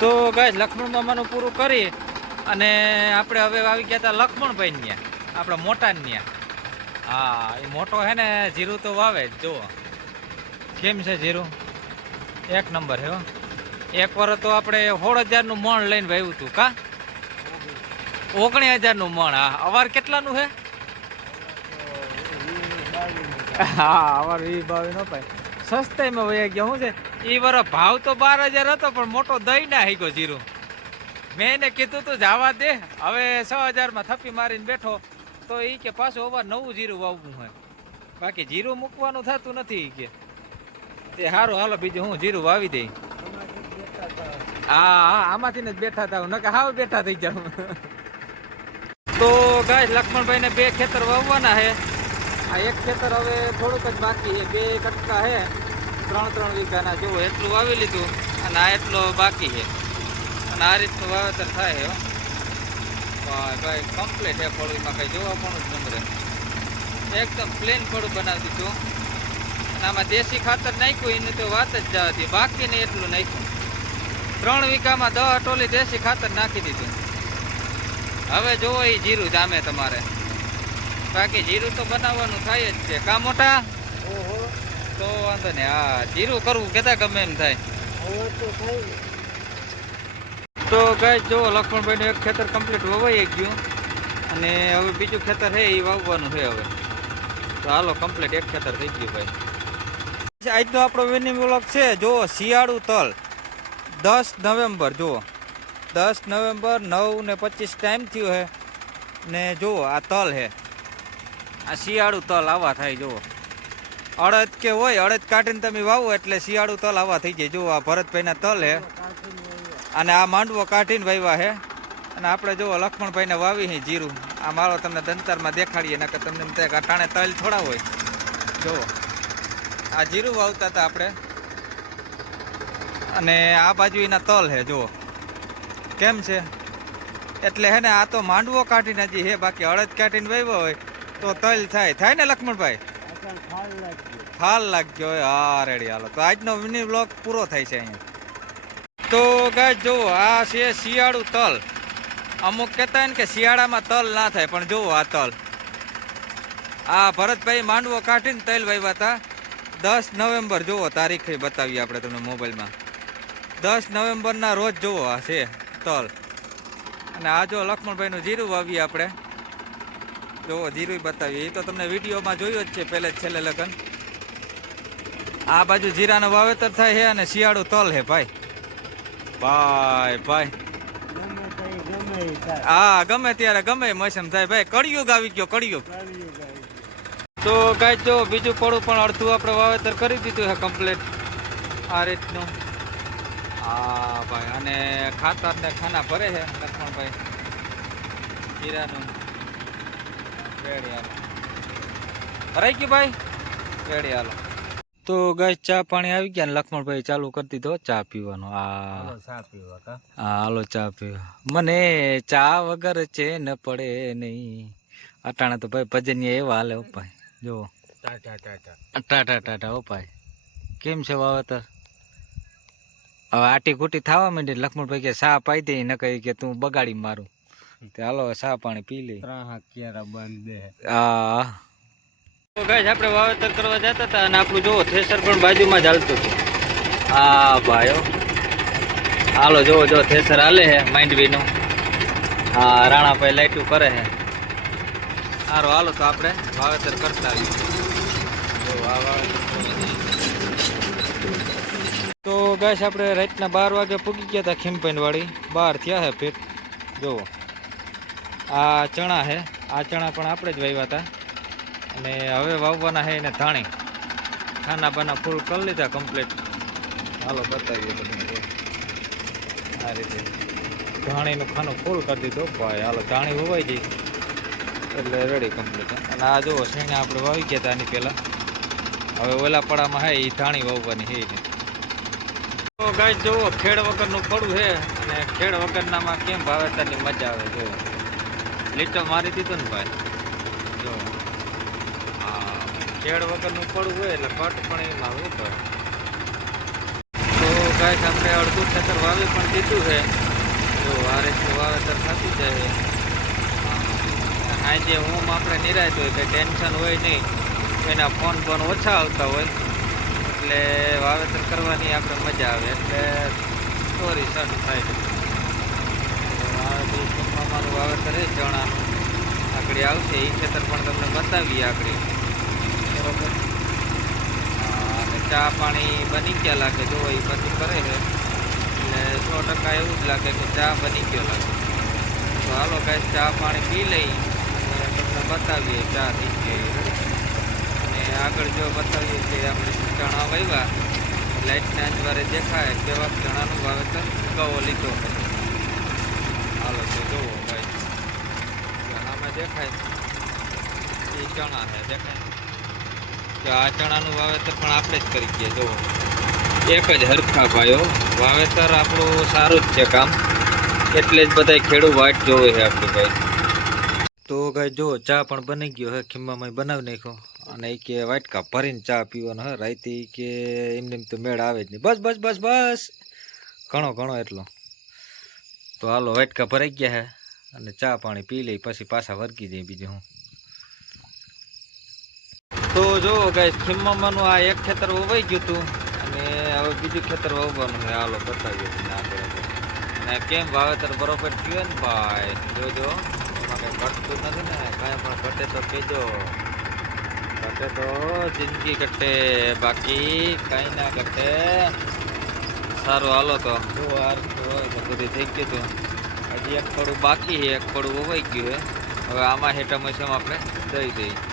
તો ગાય લક્ષ્મણ મામાનું પૂરું કરી અને આપણે હવે આવી ગયા હતા લક્ષ્મણભાઈ ત્યાં આપણા મોટા ત્યાં હા, એ મોટો છે ને, જીરું તો વાવે જ, જુઓ. કેમ છે જીરું? એક નંબર હે એક વાર તો આપણે સોળ હજારનું મણ લઈને વાવ્યું હતું કા? ઓગણી હજારનું મણ, હા. અવાર કેટલાનું છે હા, અવાર વી ભાવી ન પાય સસ્તાઈમાં વયા ગયા. શું છે એ વરો ભાવ તો બાર હજાર હતો, પણ મોટો દઈ ના ગયો જીરું. મેં એને કીધું તું જવા દે, હવે છ હજારમાં થપ્પી મારીને બેઠો. તો એ કે પાછું અવાર નવું જીરું વાવવું હોય. બાકી જીરું મૂકવાનું થતું નથી કે. તે સારું હાલો, બીજું હું જીરું વાવી દઈ. હા હા, આમાંથી જ બેઠા હતા નકે હાવ બેઠા થઈ જાઉં. તો ગાય લક્ષ્મણભાઈ ને બે ખેતર વાવવાના છે આ એક ખેતર હવે થોડુંક જ બાકી છે, બે કટકા છે. ત્રણ ત્રણ વીઘાના જેવું એટલું વાવી લીધું અને આ એટલો બાકી છે. અને આ રીતનું વાવેતર થાય છે ભાઈ કમ્પ્લીટ છે ફળુમાં કંઈ જોવા પણ જ નંબરે એકદમ પ્લેન ફળું બનાવી દીધું. અને આમાં દેશી ખાતર નાખ્યું, એની તો વાત જ જવા હતી બાકી નહીં એટલું નાખ્યું. ત્રણ વીઘામાં દહ ટોલી દેશી ખાતર નાખી દીધું. હવે જોવો એ જીરું જામે તમારે. બાકી જીરું તો બનાવવાનું થાય જ છે. કા મોટા? તો વાંધો નહીં. હા જીરું કરવું કેતા ગમે એમ થાય. તો ગાય જો. લક્ષ્મણભાઈનું એક ખેતર કમ્પ્લીટ વવાઈ ગયું. અને હવે બીજું ખેતર છે એ વાવવાનું છે હવે. તો હાલો કમ્પ્લીટ એક ખેતર થઈ ગયું ભાઈ. આજનો આપણો વિનિંગ બ્લોક છે. જો શિયાળુ તલ. દસ નવેમ્બર જુઓ. દસ નવેમ્બર નવ ને પચીસ ટાઈમ થયો છે ને જુઓ આ તલ છે આ શિયાળુ તલ આવા થાય, જુઓ. અડદ કે હોય, અડદ કાઢીને તમે વાવો એટલે શિયાળુ તલ આવા થઈ જાય. જુઓ, આ ભરતભાઈના તલ હે. અને આ માંડવો કાઢીને વાવ્યા છે અને આપણે જુઓ લક્ષ્મણભાઈને વાવી હે જીરું. આ મારો તમને દંતરમાં દેખાડીએ તમને થાય કે આ ટાણે તલ થોડા હોય. જુઓ. આ જીરું વાવતા હતા આપણે. અને આ બાજુ એના તલ હે, જુઓ. કેમ છે? એટલે હે ને, આ તો માંડવો કાઢીને હજી હે, બાકી અડદ કાઢીને વાવ્યો હોય. તો તલ થાય. થાય ને લક્ષ્મણભાઈ? હાલ લાગજો. હોય હા રેડી. હાલો. તો આજનો મિની બ્લોક પૂરો થાય છે અહીંયા. તો ગાય, જુઓ, આ છે શિયાળુ તલ. અમુક કહેતા ને કે શિયાળામાં તલ ના થાય, પણ જુઓ આ તલ. આ ભરતભાઈ માંડવો કાઢીને તલ વાવ્યા હતા. દસ નવેમ્બર, જુઓ, તારીખ બતાવીએ આપણે તમને મોબાઈલમાં. દસ નવેમ્બરના રોજ, જુઓ, આ છે તલ. અને આ જો લક્ષ્મણભાઈનું જીરું વાવીએ આપણે. જુઓ જીરું બતાવીએ એ તો તમને વિડીયોમાં જોયું જ છે, પહેલે છેલ્લે લગન. આ બાજુ જીરાનું વાવેતર થાય છે અને શિયાળુ તલ છે, ભાઈ. ભાઈ ભાઈ. હા, ગમે ત્યારે, ગમે મોસમ થાય, ભાઈ. કળિયુગ આવી ગયો, કળિયુગ. તો ગાય જો બીજું પડું પણ અડધું આપણે વાવેતર કરી દીધું છે કમ્પ્લીટ આ રીતનું. હા, ભાઈ. અને ખાતર ને ખાના ભરે છે, લક્ષ્મણભાઈ. જીરાનું. રેડી હાલો. ભરાઈ ગયું ભાઈ? રેડી હાલો. તો ગાય ચા પાણી આવી ગયા ને લક્ષ્મણભાઈ ચાલુ કરી દીધો ચા પીવાનો. આ હા હાલો ચા પીવા. મને ચા વગર છે ન પડે નહીં. અટાણે તો ભાઈ ભજનિયા એવા હાલે ઉપાય જુઓ. ટાટા ટાટા ઉપાય કેમ છે વાવતર? હવે આટી કુટી થવા માંડી લક્ષ્મણભાઈ કે સા પાઈ દે ન કહી કે તું બગાડી મારું. તે સા પાણી પી લે હા. તો ગાઈસ આપણે વાવેતર કરવા જતા હતા અને આપણું જોવો થેસર પણ બાજુમાં જ હાલતું હતું. હા ભાઈઓ. હાલો જોવો જો થેસર હાલે હે માંડવીનું. હા રાણાભાઈ લાઈટું કરે છે. સારું હાલો તો આપણે વાવેતર કરતા આવીએ. તો ગાઈસ આપણે રાતના બાર વાગે પૂગી ગયા હતા ખીમપૈન વાળી બાર થયા છે ભેટ. જુઓ. આ ચણા છે આ ચણા પણ આપણે જ વાવ્યા હતા. અને હવે વાવવાના છે એને ધાણી. ખાના બાના ફૂલ કરી લીધા કમ્પ્લીટ હાલો બતાવીએ તમને આ રીતે ધાણીનું ખાનું ફૂલ કરી દીધું. ભાઈ, હાલો ધાણી હોવાઈ જઈ એટલે રેડી કમ્પ્લીટ અને આ જુઓ, શેણે આપણે વાવી ગયા હતા આની પહેલાં. હવે ઓલા પડામાં હે એ ધાણી વાવવાની હે તો ગાય જુઓ, ખેડ વગરનું પડું છે અને ખેડ વગરનામાં કેમ વાવેતરની મજા આવે જુઓ લીટો મારી દીધો ને ભાઈ. જો. હા ખેડ વગરનું પડવું હોય એટલે કટ પણ એમાં શું પડે તો ગાય આપણે અડધું ખેતર વાવી પણ દીધું છે. જો વારેથી વાવેતર થતી જાય આજે હું. આપણે નિરાયત હોય કે ટેન્શન હોય નહીં. એના ફોન ફોન ઓછા આવતા હોય. એટલે વાવેતર કરવાની આપણે મજા આવે. એટલે સોરી શટ થાય છે મામાનું વાવેતર છે ચણાનું આગળ આવશે એ ખેતર પણ તમને બતાવીએ આગળ બરોબર. અને ચા પાણી બની ગયા લાગે જો એ બધું કરે છે. એટલે સો ટકા એવું જ લાગે કે ચા બની ગયો લાગે. તો હાલો કાંઈ ચા પાણી પી લઈ અને તમને બતાવીએ ચા થઈ ગઈ અને આગળ જો બતાવીએ કે આપણે ચણા વાવ્યા. લાઇટના અંજવારે દેખાય કેવા ચણાનું વાવેતર કવો લીધો. છે હાલો ભાઈ. આમાં દેખાય. એ ચણા છે, દેખાય આ ચણાનું વાવેતર પણ આપણે જ કરી દઈએ જુઓ. એક જ હરખા ભાઈઓ વાવેતર આપણું સારું જ છે કામ. એટલે જ બધા ખેડૂત વાટ જોવે છે આપણે ભાઈ. તો ગાય જો ચા પણ બની ગયો હે ખીમ્મામાં બનાવી નાખ્યો. અને એ કે વાટકા ભરીને ચા પીવાનો હે રાતે કે એમને એમ તો મેળ આવે જ નહીં. બસ બસ બસ બસ. ઘણો ઘણો એટલો. તો હાલો વાટકા ભરાઈ ગયા હે અને ચા પાણી પી લઈ પછી પાછા વર્ગી જાય બીજું હું. તો જો ગાય ખીમ્મામાંનું આ એક ખેતર વવાઈ ગયું હતું અને હવે બીજું ખેતર વાવવાનું છે. હાલો, બતાવીએ આગળ આગળ. અને કેમ વાવેતર બરોબર થયું ને ભાઈ? જોજો એમાં કંઈ ઘટતું નથી ને. કાંઈ પણ ઘટે તો કહેજો. ઘટે તો જિંદગી ઘટે, બાકી કાંઈ ના ઘટે. સારું, હાલો તો. બધું થઈ ગયું હતું હજી એક થોડું બાકી છે, એક થોડું વવાઈ ગયું છે. હવે આમાં હેઠા મશીન આપણે દઈ દઈએ.